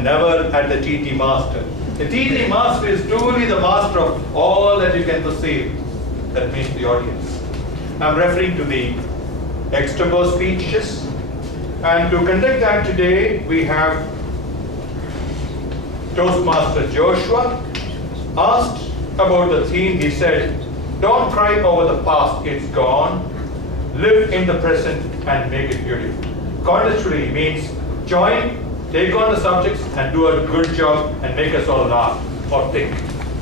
and never at the TT master. The TT master is truly the master of all that you can perceive. That means the audience. I'm referring to the extrovert speeches. And to conduct that today, we have Toastmaster Joshua. Asked about the theme, he said, don't cry over the past, it's gone. Live in the present and make it beautiful. Contextually means join, take on the subjects and do a good job and make us all laugh or think.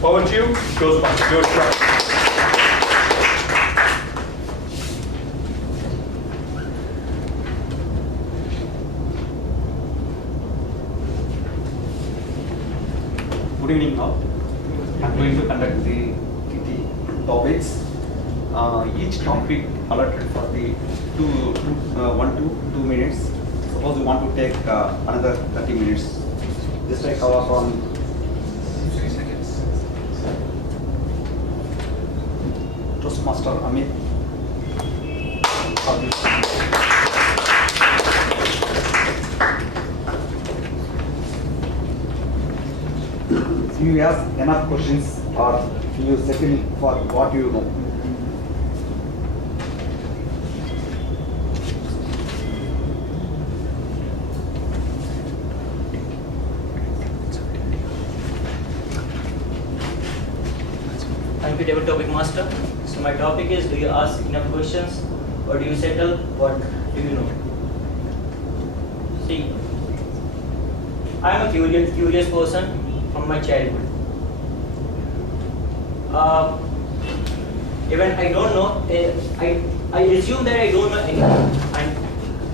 Over to you, Toastmaster Joshua. Good evening now. I'm going to conduct the topics. Each topic allotted for the 1 to 2 minutes. Suppose you want to take another 30 minutes. This I cover from 3 seconds. Toastmaster Amit. If you ask enough questions or you settle for what you know. Thank you, David Topic Master. So my topic is, do you ask enough questions or do you settle what do you know? See, I am a curious person from my childhood. Even I don't know, I assume that I don't know anything, and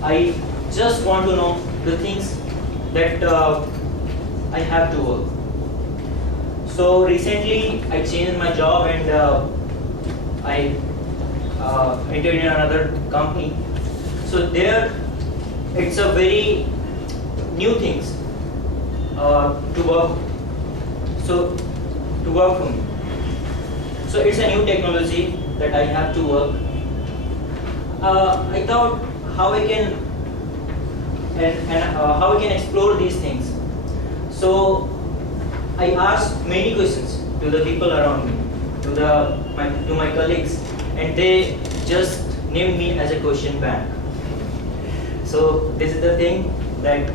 I just want to know the things that I have to work. So recently I changed my job and I entered in another company. So there it's a very new things to work. So to work for me. So it's a new technology that I have to work. I thought how I can how I can explore these things. So I asked many questions to the people around me, to my colleagues, and they just named me as a question bank. So this is the thing that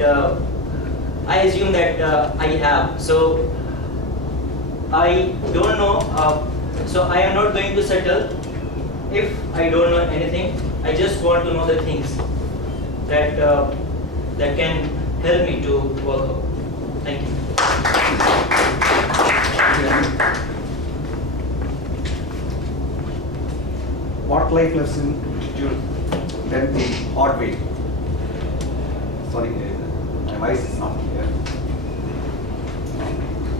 I assume that I have. So I don't know. So I am not going to settle if I don't know anything. I just want to know the things that that can help me to work out. Thank you. What life lesson did you learn the hard way? Sorry, my voice is not clear.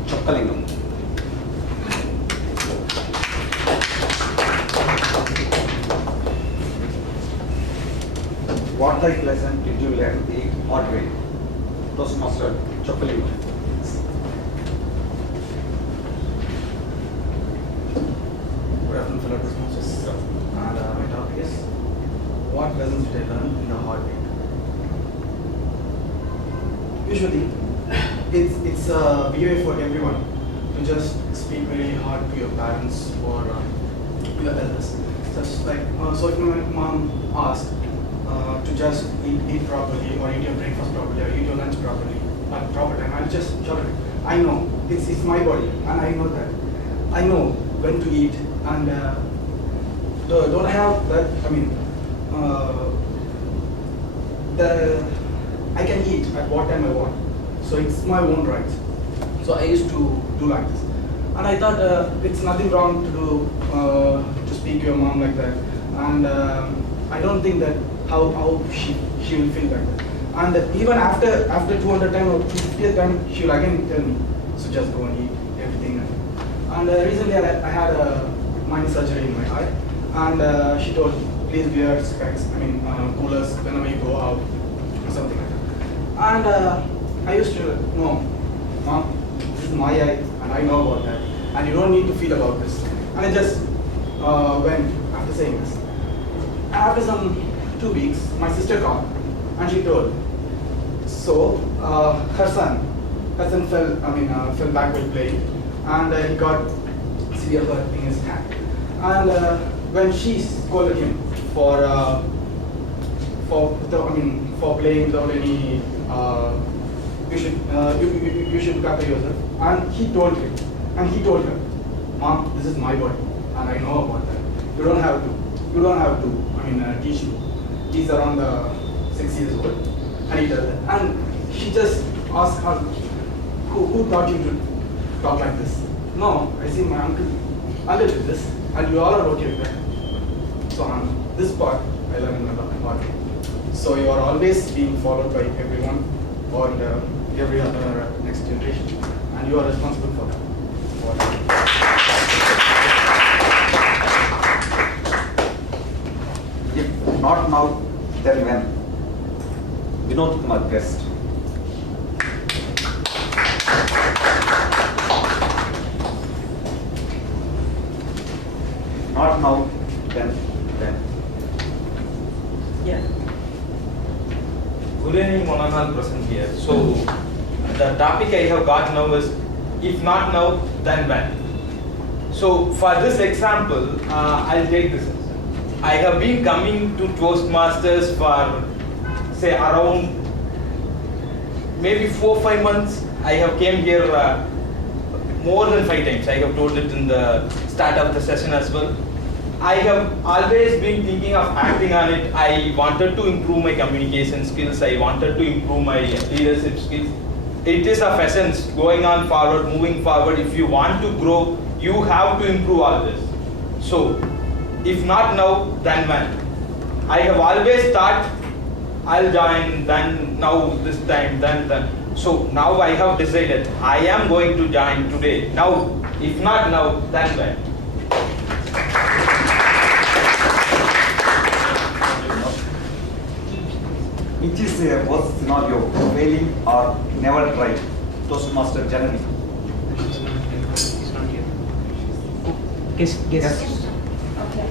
Chokkalingam. What life lesson did you learn the hard way? Toastmaster Chokkalingam. Good afternoon, fellow Toastmasters. And my topic is, what lessons did I learn in the hard way? Usually, it's a behavior for everyone to just speak very hard to your parents or to your elders. Just like, so if my mom asks to just eat properly or eat your breakfast properly or eat your lunch properly at proper time, I'll just shout it. I know, it's my body and I know that. I know when to eat and don't have that, I can eat at what time I want. So it's my own right. So I used to do like this. And I thought it's nothing wrong to do, to speak to your mom like that. And I don't think that how she will feel like that. And even after 200 times or 50th time, she will again tell me, so just go and eat everything. And recently I had a minor surgery in my eye. And she told me, please wear specs, coolers whenever you go out or something like that. And I used to, no, Mom, this is my eye and I know about that. And you don't need to feel about this. And I just went after saying this. After some 2 weeks, my sister called and she told, so her son cousin fell back while playing, and he got severe hurt in his hand. And when she scolded him for playing without any, you should cover yourself. And he told her, Mom, this is my body, and I know about that. You don't have to teach me. He's around 6 years old, and he does that. And she just asked her, who taught you to talk like this? No, I see my uncle did this, and you all are okay with that. So this part I learned in my body. So you are always being followed by everyone or every other next generation, and you are responsible for that. If not now, then when? Vinod Kumar guest. Not now, then when? Yeah. Good evening, Monanal present here. So, the topic I have got now is, if not now, then when? So, for this example, I'll take this. I have been coming to Toastmasters for, say, around maybe 4-5 months. I have came here more than 5 times. I have told it in the start of the session as well. I have always been thinking of acting on it. I wanted to improve my communication skills. I wanted to improve my leadership skills. It is of essence, going on forward, moving forward. If you want to grow, you have to improve all this. So, if not now, then when? I have always thought I'll join, then now, this time, then. So now I have decided I am going to join today. Now, if not now, then when? Which is a worst scenario, failing or never try? Toastmaster generally. He's not here. Guess. Yes. Okay.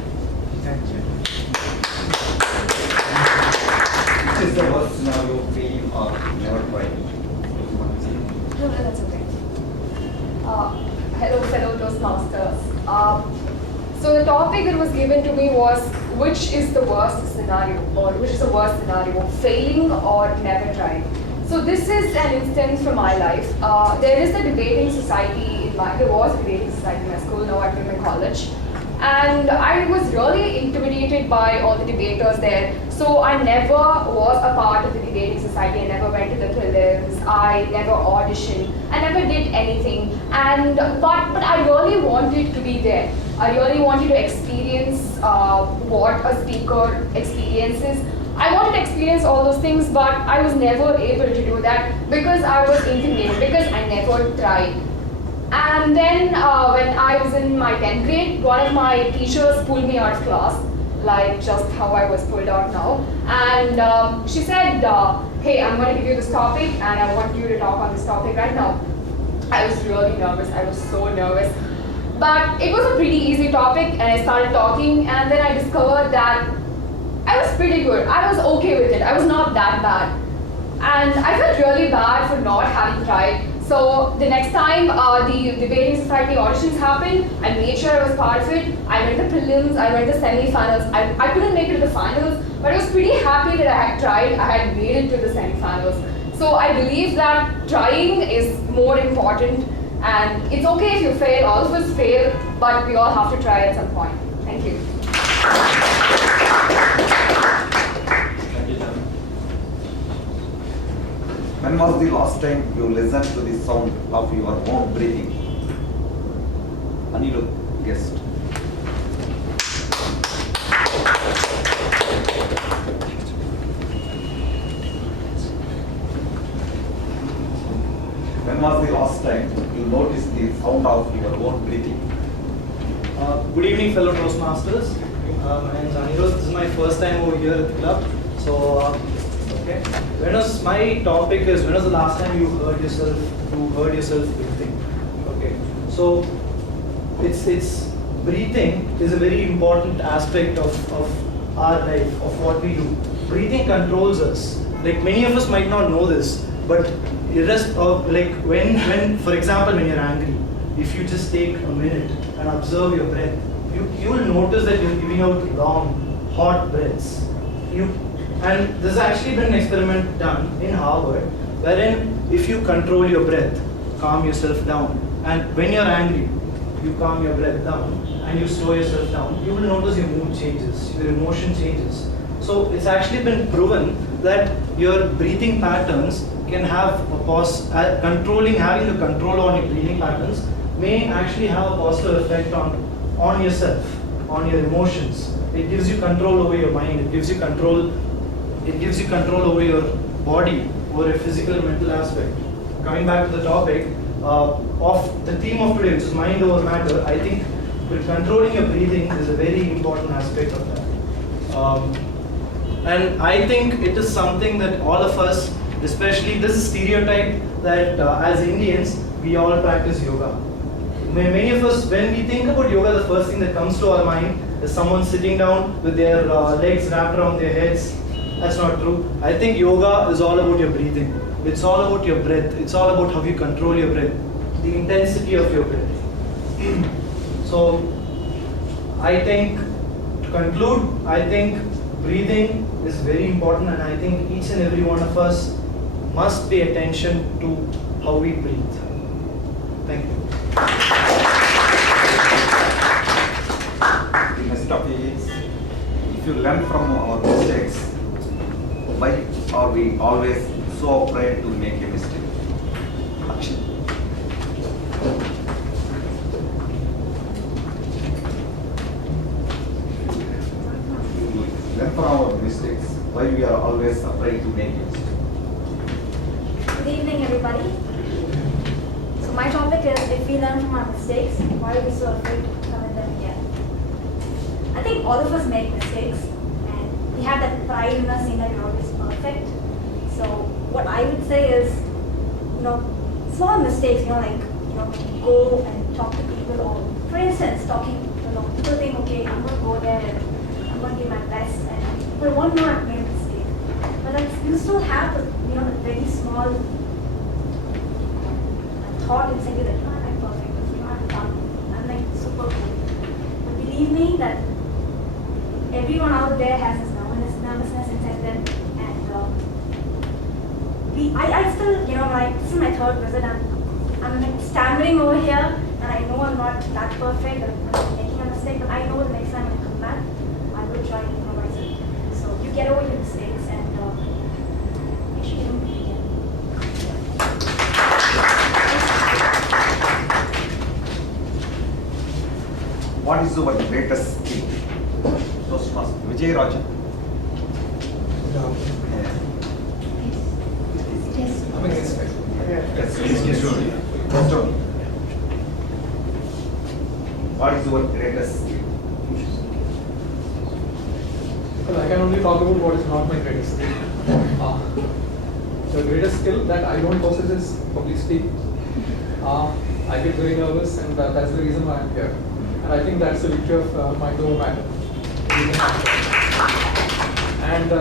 Which is the worst scenario, failing or never try? No, that's okay. Hello, fellow Toastmasters. So the topic that was given to me was, which is the worst scenario, or which is the worst scenario, failing or never trying? So this is an instance from my life. There was a debating society in my school, now I'm in my college. And I was really intimidated by all the debaters there. So I never was a part of the debating society. I never went to the prelims. I never auditioned. I never did anything. But I really wanted to be there. I really wanted to experience what a speaker experiences. I wanted to experience all those things, but I was never able to do that because I was intimidated, because I never tried. And then when I was in my 10th grade, one of my teachers pulled me out of class, like just how I was pulled out now. And she said, hey, I'm going to give you this topic and I want you to talk on this topic right now. I was really nervous. I was so nervous. But it was a pretty easy topic and I started talking, and then I discovered that I was pretty good. I was okay with it. I was not that bad. And I felt really bad for not having tried. So the next time the debating society auditions happened, I made sure I was part of it. I went to prelims, I went to semi-finals. I couldn't make it to the finals, but I was pretty happy that I had tried. I had made it to the semi-finals. So I believe that trying is more important, and it's okay if you fail. All of us fail, but we all have to try at some point. Thank you. When was the last time you listened to the sound of your own breathing? Anirudh, guest. When was the last time you noticed the sound of your own breathing? Good evening, fellow Toastmasters. My name is Anirudh. This is my first time over here at the club. So, okay. When was the last time you heard yourself breathing? Okay. So, it's breathing is a very important aspect of our life, of what we do. Breathing controls us. Like, many of us might not know this, but like when, for example, when you're angry, if you just take a minute and observe your breath, you will notice that you're giving out long, hot breaths. And there's actually been an experiment done in Harvard, wherein if you control your breath, calm yourself down, and when you're angry, you calm your breath down and you slow yourself down, you will notice your mood changes, your emotion changes. So it's actually been proven that your breathing patterns can have a having a control on your breathing patterns may actually have a positive effect on yourself, on your emotions. It gives you control over your mind, it gives you control over your body, over your physical and mental aspect. Coming back to the topic of the theme of today, which is mind over matter, I think controlling your breathing is a very important aspect of that. And I think it is something that all of us, especially this is stereotype that as Indians, we all practice yoga. Many of us, when we think about yoga, the first thing that comes to our mind is someone sitting down with their legs wrapped around their heads. That's not true. I think yoga is all about your breathing. It's all about your breath. It's all about how you control your breath, the intensity of your breath. So, I think, to conclude, I think breathing is very important, and I think each and every one of us must pay attention to how we breathe. Thank you. The next topic is, if you learn from our mistakes, why are we always so afraid to make a mistake? Akshay. Learn from our mistakes, why we are always afraid to make a mistake? Good evening, everybody. So my topic is, if we learn from our mistakes, why are we so afraid to commit them again? I think all of us make mistakes, and we have that pride in us saying that we're always perfect. So what I would say is, small mistakes, like, go and talk to people, or for instance, people think, okay, I'm going to go there and I'm going to give my best, and for one more I've made a mistake. But you still have the very small thought inside you that I'm perfect, I'm done, I'm like super cool. But believe me that everyone out there has this nervousness inside them, and I still, this is my third visit, I'm like stammering over here, and I know I'm not that perfect, I'm making a mistake, but I know the next time when I come back, I will try and improvise it. So you get over your mistakes, and make sure you don't do it again. What is our greatest skill? Toastmasters, Vijay Rajan. What is your greatest skill? Well, I can only talk about what is not my greatest skill. The greatest skill that I don't possess is public speaking. I get very nervous, and that's the reason why I'm here. And I think that's the victory of mind over matter. And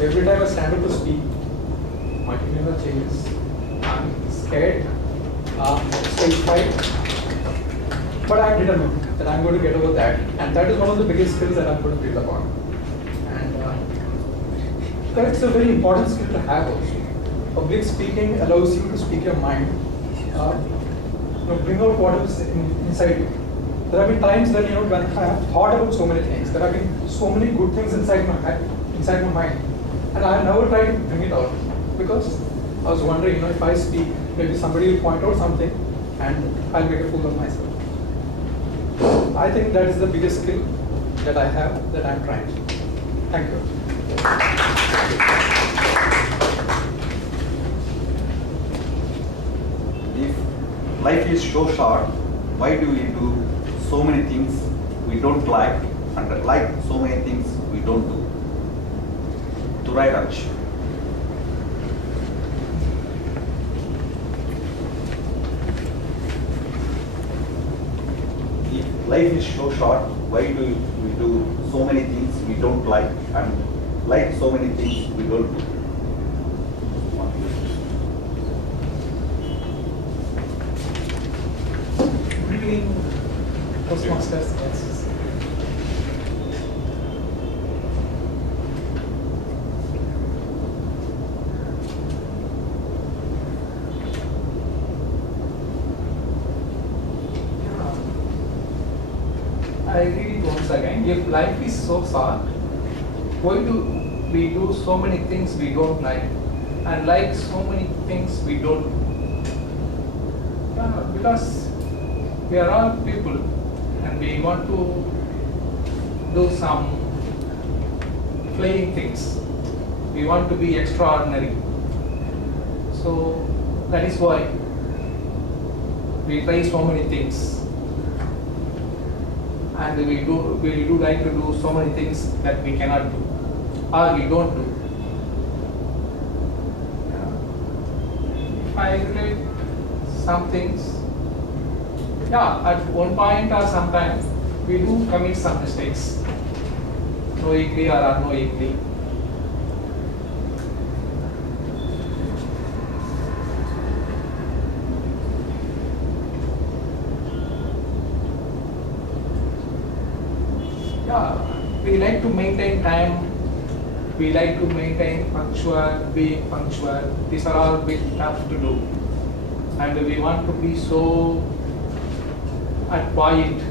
every time I stand up to speak, my demeanor changes. I'm scared, stage fright, but I'm determined that I'm going to get over that. And that is one of the biggest skills that I'm going to build upon. And that's a very important skill to have also. Public speaking allows you to speak your mind, bring out what is inside you. There have been times that when I have thought about so many things, there have been so many good things inside my mind, and I have never tried to bring it out because I was wondering, if I speak, maybe somebody will point out something, and I'll make a fool of myself. I think that is the biggest skill that I have, that I'm trying to. Thank you. If life is so short, why do we do so many things we don't like and like so many things we don't do? Turai Raj. If life is so short, why do we do so many things we don't like and like so many things we don't do? Toastmasters, yes. I read it once again. If life is so short, why do we do so many things we don't like, and like so many things we don't? Because we are all people, and we want to do some flying things. We want to be extraordinary. So that is why we try so many things. And we do like to do so many things that we cannot do or we don't do. If I relate some things, at one point or sometimes we do commit some mistakes, knowingly or unknowingly. We like to maintain time, we like to maintain being punctual. These are all bit tough to do. And we want to be so at point,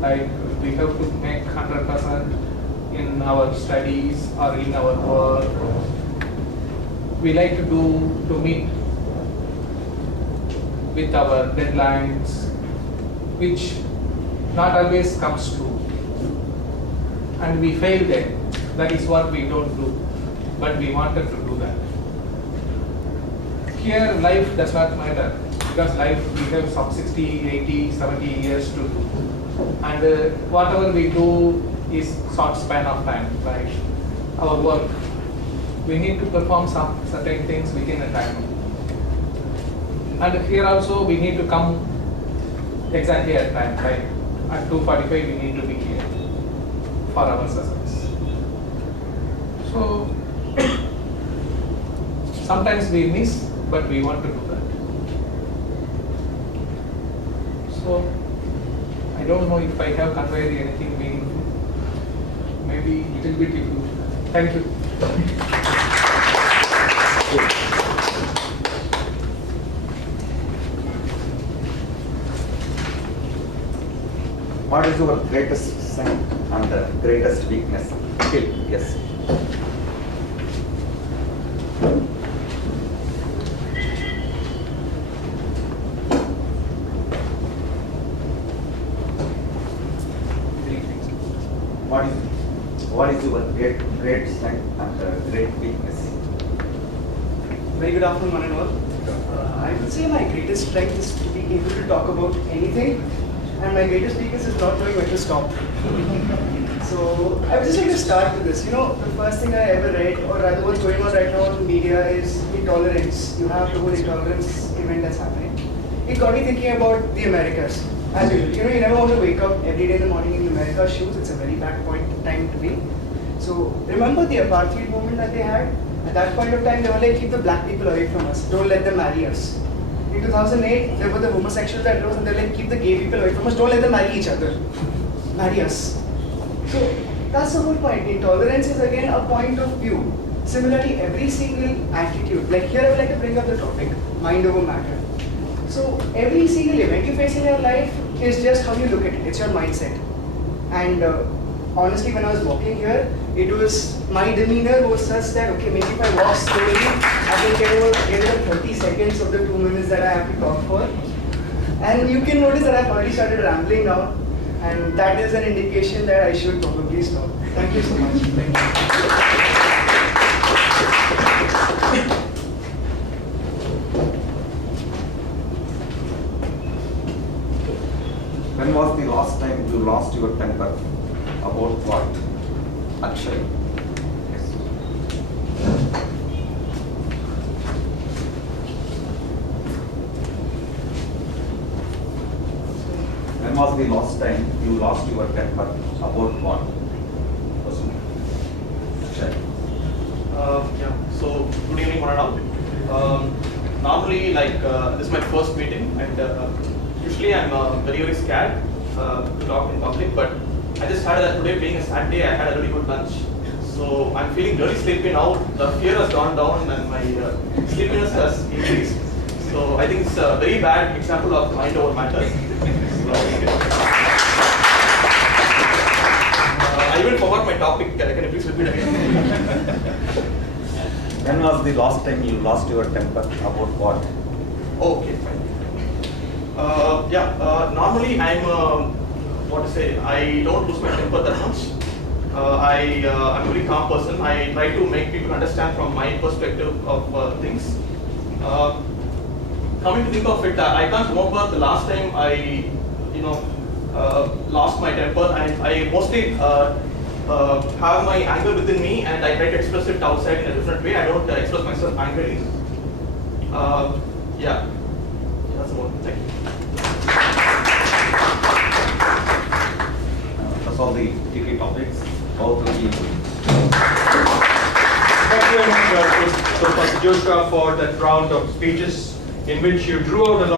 like we have to make 100% in our studies or in our work. We like to meet with our deadlines, which not always comes true. And we fail there. That is what we don't do. But we wanted to do that. Here, life does not matter. Because life, we have some 60, 80, 70 years to do. And whatever we do is short span of time, like our work. We need to perform some certain things within a time. And here also, we need to come exactly at time, like at 2:45 we need to be here for our success. So sometimes we miss, but we want to do that. So I don't know if I have conveyed anything meaningful. Maybe a little bit if you. Thank you. What is your greatest strength and the greatest weakness? Skill, yes. What is your great strength and the great weakness? Very good afternoon, one and all. I would say my greatest strength is to be able to talk about anything, and my greatest weakness is not knowing when to stop. So I would just like to start with this. You know, the first thing I ever read, or rather what's going on right now in media, is intolerance. You have the whole intolerance event that's happening. It got me thinking about the Americas. As usual, you know, you never want to wake up every day in the morning in America's shoes. It's a very bad time to be. So remember the apartheid movement that they had? At that point of time, they were like, keep the black people away from us. Don't let them marry us. In 2008, there were the homosexuals that rose and they're like, keep the gay people away from us. Don't let them marry each other. Marry us. So that's the whole point. Intolerance is again a point of view. Similarly, every single attitude, like here I would like to bring up the topic, mind over matter. So every single event you face in your life is just how you look at it. It's your mindset. And honestly, when I was walking here, it was, my demeanor was such that, okay, maybe if I walk slowly, I can get over 30 seconds of the 2 minutes that I have to talk for. And you can notice that I've already started rambling now. And that is an indication that I should probably stop. Thank you so much. Thank you. When was the last time you lost your temper? About what? Akshay. Yes. When was the last time you lost your temper? About what? Akshay. So good evening, one and all. Normally, this is my first meeting, and usually I'm very scared. to talk in public, but I just had that today being a Saturday, I had a really good lunch. So I'm feeling really sleepy now. The fear has gone down and my sleepiness has increased. So I think it's a very bad example of mind over matter. I even forgot my topic. Can you please repeat again? When was the last time you lost your temper? About what? Okay, fine. Normally I'm, what to say, I don't lose my temper that much. I'm a very calm person. I try to make people understand from my perspective of things. Coming to think of it, I can't remember the last time I, lost my temper, and I mostly have my anger within me, and I try to express it outside in a different way. I don't express myself angrily. Yeah, that's about it. Thank you. That's all the TT topics. All three. Thank you very much, Professor Joshua, for that round of speeches in which you drew out a lot